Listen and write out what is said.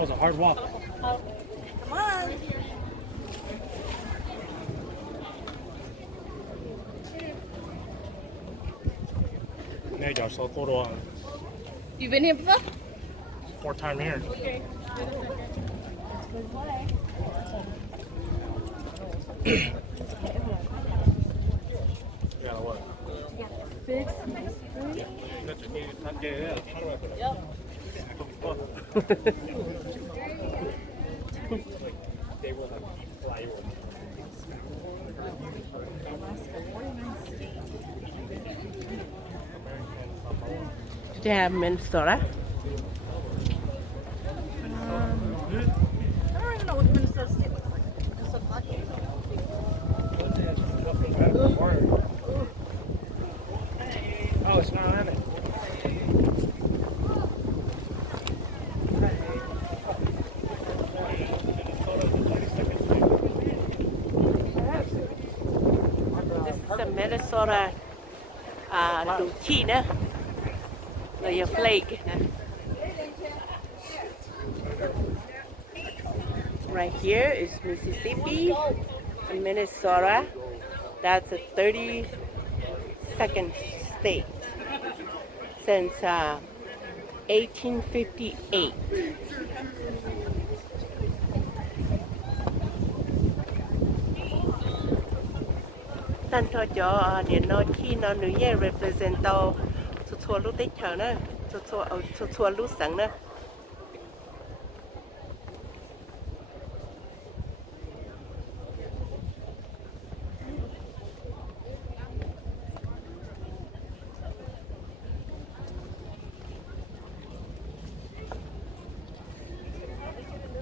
That was a hard walk. Come on. 내脚过多 You been here before? 4 time here. Okay. Yeah, what? Fix. They will have plywood. Do they have Minnesota? I don't even know what Minnesota State looks like. Minnesota Hockey. Oh, it's not on it. This is the Minnesota Lucina. Your flag. Right here is Mississippi and Minnesota. That's a 32nd state since 1858. Tanto cho điện nó khi nó nữ represento cho lúc tết chờ nữa cho lúc sáng nữa